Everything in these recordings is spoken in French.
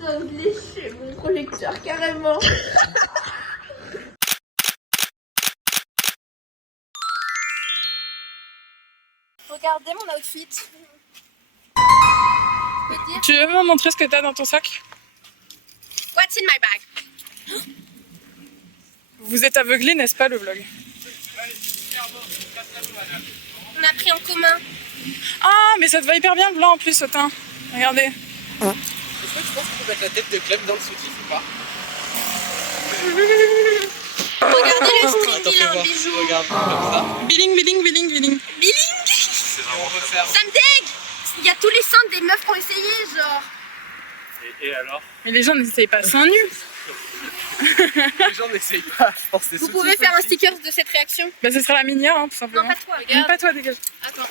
J'ai envie de lécher mon projecteur carrément. Regardez mon outfit. Tu veux me montrer ce que t'as dans ton sac? What's in my bag? Vous êtes aveuglé, n'est-ce pas, le vlog? On a pris en commun. Ah, mais ça te va hyper bien le blanc en plus au teint. Regardez. Est-ce que tu penses qu'on peut mettre la tête de Clem dans le soutif ou pas? Regardez le Attends, string, il fais a un voir. bijou. Regarde, comme ça. Billing, billing, billing, billing. Billing. On peut faire. Ça me dégue. Il y a tous les seins des meufs qui ont essayé, genre. Et alors? Mais les gens n'essayent pas seins nus. Les gens n'essayent pas, je pense. Vous pouvez faire un sticker de cette réaction? Bah, ce sera la minière, hein, tout simplement. Non, pas toi, Non, regarde. pas toi, dégage. Attends.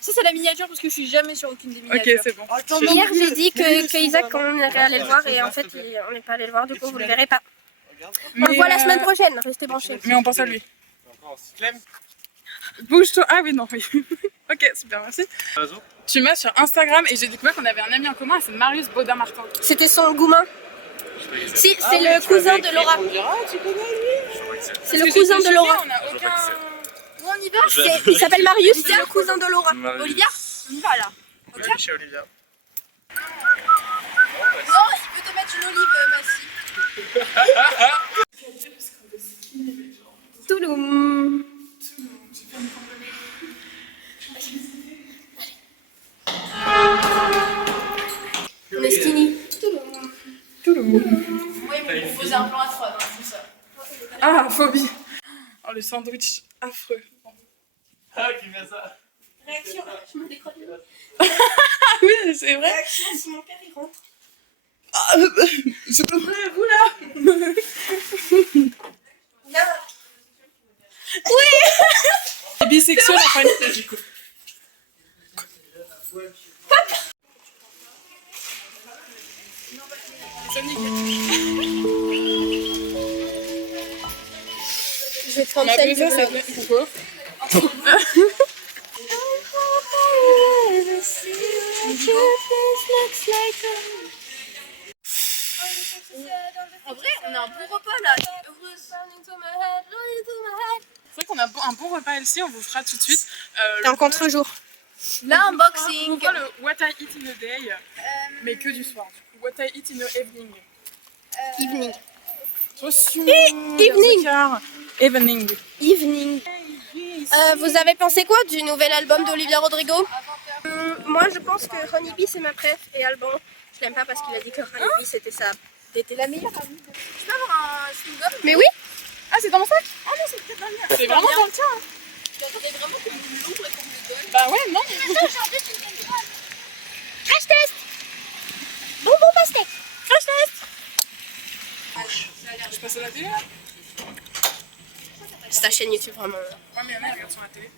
Ça, c'est la miniature parce que je suis jamais sur aucune des miniatures. Ok, c'est bon. Hier, j'ai dit que Isaac, on irait aller le voir et en fait, on n'est pas allé le voir, du coup, vous le verrez pas. On le voit la semaine prochaine, restez branchés. Mais on pense à lui. Encore aussi. Clem, Bouge-toi. Ah oui, non, oui. Ok, super, merci. Tu m'as sur Instagram et j'ai découvert qu'on avait un ami en commun, c'est Marius Baudin-Martin. C'était son goumin. Si, c'est le cousin de Laura. on dira, ah, tu connais lui? C'est le cousin de Laura. On a aucun... Où on y va? Il s'appelle Marius, c'est le cousin de Laura. Olivia, on y va là. Ok. Chez Olivia. Non, il veut te mettre une olive, Massi. Touloum. On est skinny. Moi, ils m'ont proposé un plan à 3, c'est ça. Ah, phobie. Oh, le sandwich affreux. Ah, qui fait ça? Réaction, je me décroche. Ah oui, c'est vrai. Réaction si mon père il rentre. C'est pas vrai, vous là. Là. Les bisexuels en fait. Du coup. Je vais te rendre On a celle appelé ça, de ça plaît. Pourquoi? En vrai, on a un bon repas là. C'est vrai qu'on a un bon repas ici, on vous fera tout de suite. T'es en contre-jour. L'unboxing. On fera le What I Eat in a Day, mais que du soir. Du coup, What I Eat in a Evening. Evening. Evening. Evening. Evening. Vous avez pensé quoi du nouvel album d'Olivia Rodrigo? Moi, je pense que Honeybee c'est ma préf et Alban, je l'aime pas parce qu'il a dit que Honeybee c'était la meilleure. Je peux avoir un chewing-gum? Mais oui. Ah, c'est dans mon sac? Ah non, c'est peut-être dans le mien. C'est vraiment dans le tien. Hein. Je t'entendais vraiment comme une lourde et comme une gueule. Bah ouais, non. Crash test. Bonbon pastèque. Crash test. Je passe à la télé là? C'est ta chaîne YouTube vraiment. Ouais, mais Anna, elle regarde sur la télé.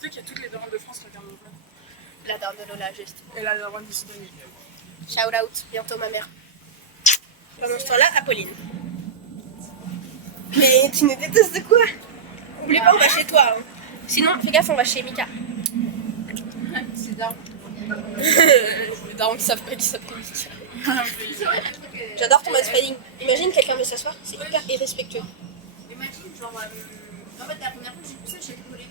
Tu sais qu'il y a toutes les daronnes de France qui regardent mon vlog. La dame de Lola, juste. Et la daronne du Sidonie. Shout out, bientôt ma mère. Pendant ce temps-là, Apolline. Mais tu nous détestes quoi? Oublie pas, on va chez toi. Hein. Sinon, fais gaffe, on va chez Mika. C'est daron. Les darons qui savent pas qui s'appelle Mika. J'adore ton mansplaining. Imagine quelqu'un veut s'asseoir, c'est hyper irrespectueux. Imagine, genre, en fait, la première fois que j'ai vu ça, j'ai rigolé.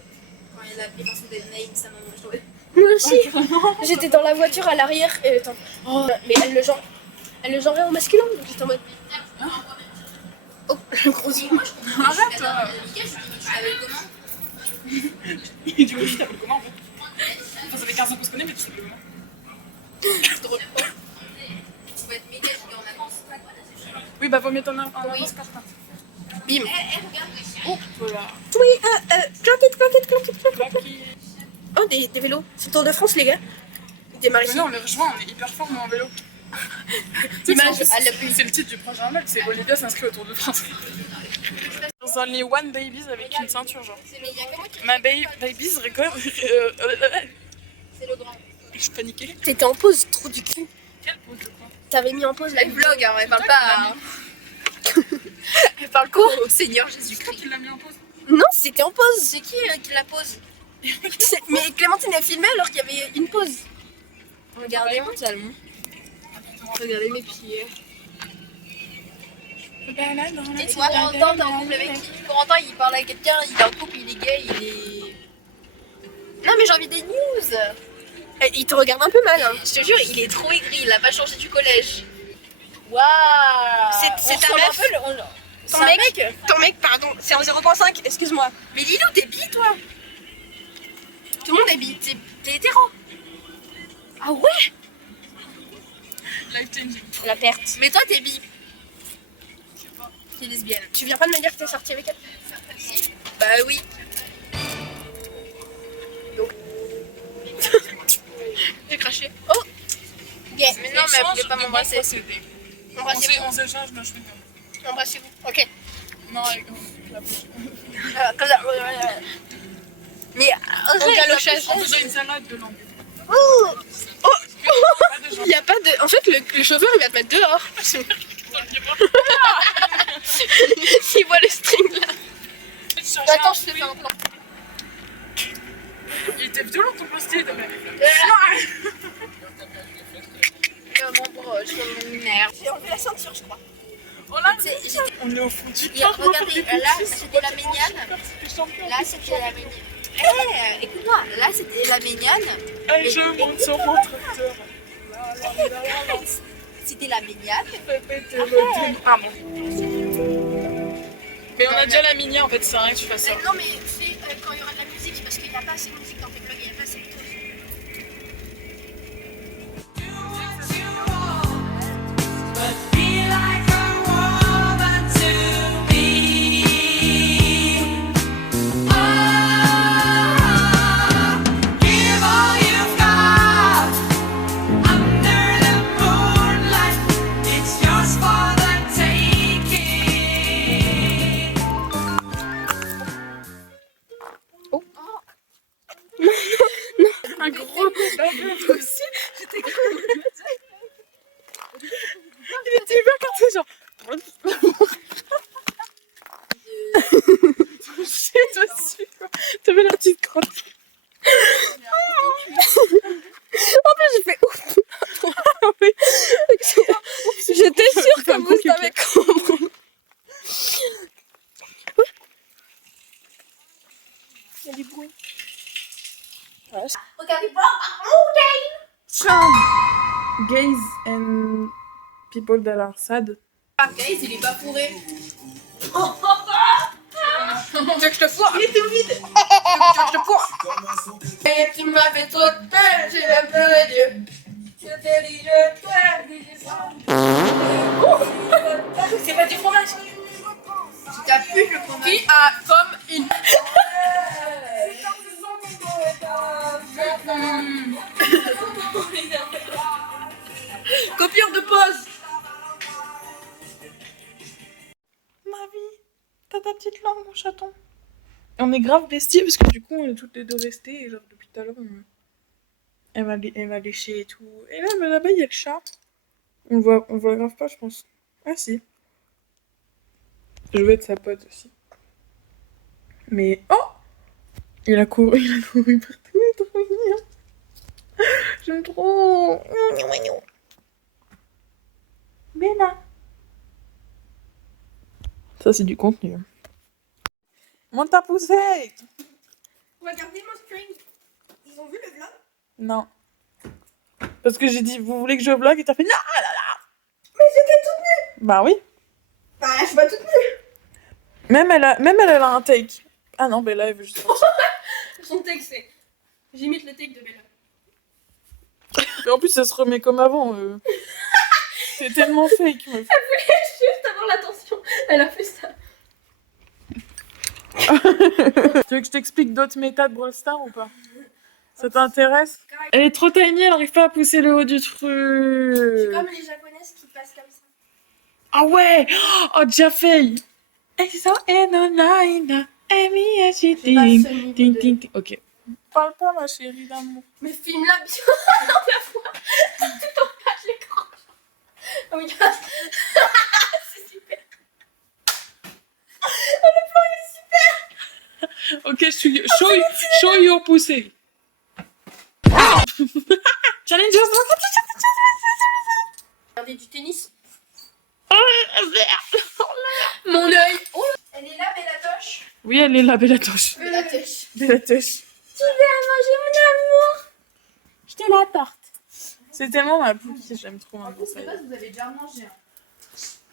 Quand il y a les personnes des names, ça m'a joué. Moi aussi. J'étais dans la voiture à l'arrière et attends. Oh, mais elle le genrait en masculin. Donc j'étais en mode. Oh, le gros yeux. Arrête. Mika, je lui ai dit, tu t'appelles comment? Et du coup, tu t'appelles comment en fait? Enfin, ça fait 15 ans qu'on se connaît, mais tu t'appelles comment? Drôle. Tu vas être méga giga en avance. Oui, bah vaut mieux t'en avoir un certain. Bim. Regarde. Oh, voilà. Oui, cloquette. Lucky. Oh, des vélos. C'est le Tour de France, les gars. Démarre Mais ici. non, on les rejoint, on est hyper fort, nous en vélo. Image, C'est le titre du prochain vlog, c'est Olivia s'inscrit au Tour de France. Dans les One Babies avec une ceinture, genre. Mais il y a comment qui Ma babies record. c'est le grand. Je paniquais. T'étais en pause, trop du cul. Quelle pause de quoi? T'avais mis en pause la Elle vlog, hein, elle parle pas. Elle parle quoi? Au Seigneur C'est toi Jésus-Christ. qui l'as mis en pause. Non, c'était en pause. C'est qui la pose? Mais Clémentine a filmé alors qu'il y avait une pause. Regardez mon talon. Regardez mes pieds. Et toi, Corentin, t'es en couple avec qui? Corentin, il parle avec quelqu'un, il est en couple, il est gay, il est... Non mais j'ai envie des news. Il te regarde un peu mal. Hein. Je te jure, il est trop aigri, il a pas changé du collège. Waouh. C'est ta meuf. Ton mec, pardon, c'est en 0.5, excuse-moi. Mais Lilou, t'es bi toi? Tout le monde est bi. T'es hétéro. Ah ouais? Life changing. La perte. Mais toi, t'es bi. T'es lesbienne. Tu viens pas de me dire que t'es sortie avec elle? Si. Bah oui. J'ai craché. Oh. Yeah. Mais non, mais elle voulait pas m'embrasser. Embrassez-vous. On s'échange, mais je fais bien. Embrassez-vous. Ok. Non, avec la bouche. Comme ça. Mais On galochage. On faisait une salade de langue. Oh. Il y a pas de. En fait, le chauffeur il va te mettre dehors. S'il voit le string là. attends, je te fais un plan. Il était violent ton postier, de même. Mon broche, comme une merde. J'ai enlevé la ceinture, je crois. Oh là, Tu sais, on est au fond du regardez, là c'était la méniane. Là c'était la méniane. Écoute-moi, là c'était la méniane. Et je monte sur mon tracteur. C'était la méniane. Pardon. Mais on a déjà la mini en fait, c'est rien que tu fasses ça. Non, mais fais quand il y aura de la musique parce qu'il n'y a pas assez de musique dans tes plugs, il n'y a pas assez de trucs. Un gros bébé aussi. Il était hyper parti genre. Touché dessus quoi. T'avais la petite crotte. En plus, j'ai fait ouf. Oui. J'étais sûre que vous savez comment. Il y a du bruit. Regardez, Gays and people that are sad. Guys, il est pas fourré. Tu veux que je te fourre? Il est tout vide. Tu veux que je te fourre? Et tu m'as fait trop de peine, j'ai même peur de Dieu. Je t'ai dit, je t'aime, c'est pas du fromage. Tu t'as plus le fromage. Qui a comme une... Copieur de pause. Ma vie, t'as ta petite langue mon chaton. Et on est grave besties parce que du coup on est toutes les deux restées et genre depuis tout à l'heure elle va lécher et tout. Et là mais là-bas il y a le chat. On voit grave pas je pense. Ah si. Je veux être sa pote aussi. Mais oh, il a couru partout, il est trop mignon. J'aime trop. Bella. Ça c'est du contenu. Monte ta poussée. Regardez mon string. Ils ont vu le vlog? Non. Parce que j'ai dit, vous voulez que je vlog et t'as fait non, là là. Mais j'étais toute nue. Bah oui. Bah je suis pas toute nue. Même elle a un take. Ah non, Bella elle veut juste. Son take c'est... J'imite le take de Bella. Et en plus elle se remet comme avant. C'est tellement fake. Meuf. Elle voulait juste avoir l'attention. Elle a fait ça. Tu veux que je t'explique d'autres méta de Brawl Stars ou pas? Ça t'intéresse? Elle est trop tiny, elle arrive pas à pousser le haut du truc. C'est comme les japonaises qui passent comme ça. Ah ouais! Oh, Jafei! So online, Amy C'est pas ce niveau de... Ok. Parle pas, ma chérie d'amour. Mais filme-la bien. On la voit. Tout en bas de l'écran. Oh my god. C'est super. Oh, le plan est super. Ok, je suis... Show your pussy. Challenge yourself. Oui, elle est là, Bellatoche. Mais la tèche. Bellatoche. Je te l'apporte. C'est tellement ma poule que j'aime trop En maintenant. plus, de base, vous avez déjà mangé. Hein.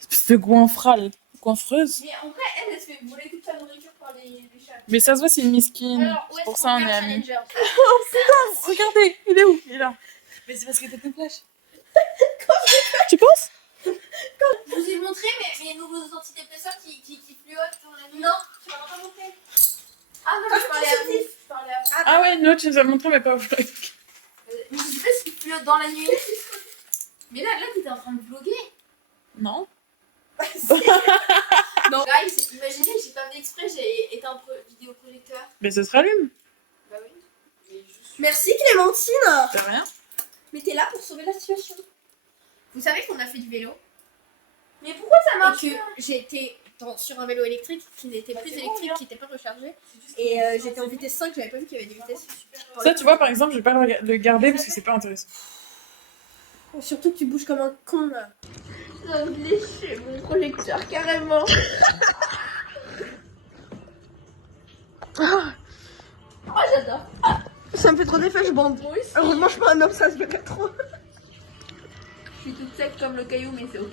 Espèce de goinfrale. Goinfreuse. Mais en vrai, elle se fait voler toute sa nourriture par les chats. Mais ça se voit, c'est une miskine. Alors, où C'est est-ce pour qu'on ça on est regarde amis. Challenger Regardez, il est où? Il est là. Mais c'est parce que t'as fait une flèche. Tu penses? Je vous ai montré mes nouveaux antidépresseurs qui fluotent dans la nuit. Non, tu m'as pas montré. Ah non, je parlais à vous. Je parlais à vous. Ah ouais, une autre, tu nous as montré, mais pas vous. Mais je sais pas ce qui flotte dans la nuit. Mais là t'étais en train de vlogger. Non. Non. Guys, imaginez, j'ai pas fait exprès, j'ai éteint un vidéoprojecteur. Mais ça se rallume. Bah oui. Mais je suis- Merci Clémentine. T'as rien? Mais t'es là pour sauver la situation. Vous savez qu'on a fait du vélo Mais pourquoi ça marche et que j'étais sur un vélo électrique qui n'était plus électrique, qui n'était pas rechargé. Et j'étais en vitesse 5, j'avais pas vu qu'il y avait des vitesses. Ça, tu vois, par exemple, je vais pas le garder parce que c'est pas intéressant. Surtout que tu bouges comme un con là. J'ai envie de lécher mon projecteur carrément. Oh j'adore. Ça me fait trop d'effet, je bande. Moi aussi. Heureusement, je suis pas un homme, ça se verrait trop. Je suis toute sec comme le caillou mais c'est ok.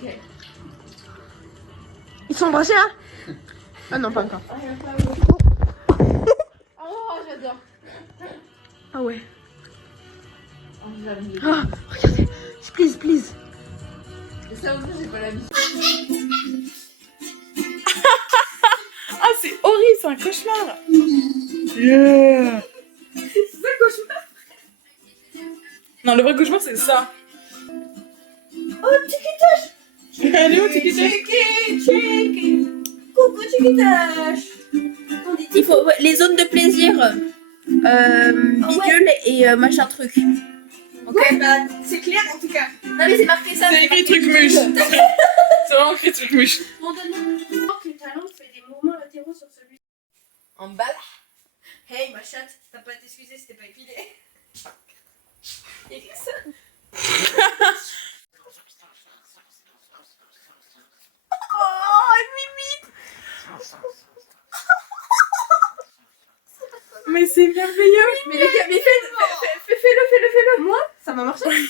Ils sont embrassés là? Ah non, pas encore. Oh j'adore. Ah ouais. Oh, j'aime bien. Ah, regardez. Please, please. Et ça aussi j'ai pas la vie. Ah, c'est horrible, c'est un cauchemar. Yeah. C'est ça le cauchemar. Non, le vrai cauchemar, c'est ça. Oh, Tiki-Tache. Elle est où, Tiki Tache? Tiki. Coucou Tiki-Tache. On dit Il faut les zones de plaisir. Bidule et machin truc. Ouais, bah c'est clair en tout cas. Non mais c'est marqué ça. C'est écrit truc mûche. C'est vraiment écrit truc mûche. Mon donne-moi que ta langue fait des mouvements latéraux sur celui. En balle. Hey ma chatte, t'as pas à t'excuser, c'était pas épilé. Écris ça. Oh, Mimi. Mais c'est merveilleux. Mais les gars, mais fais-le. Moi, ça m'a marché. Oui,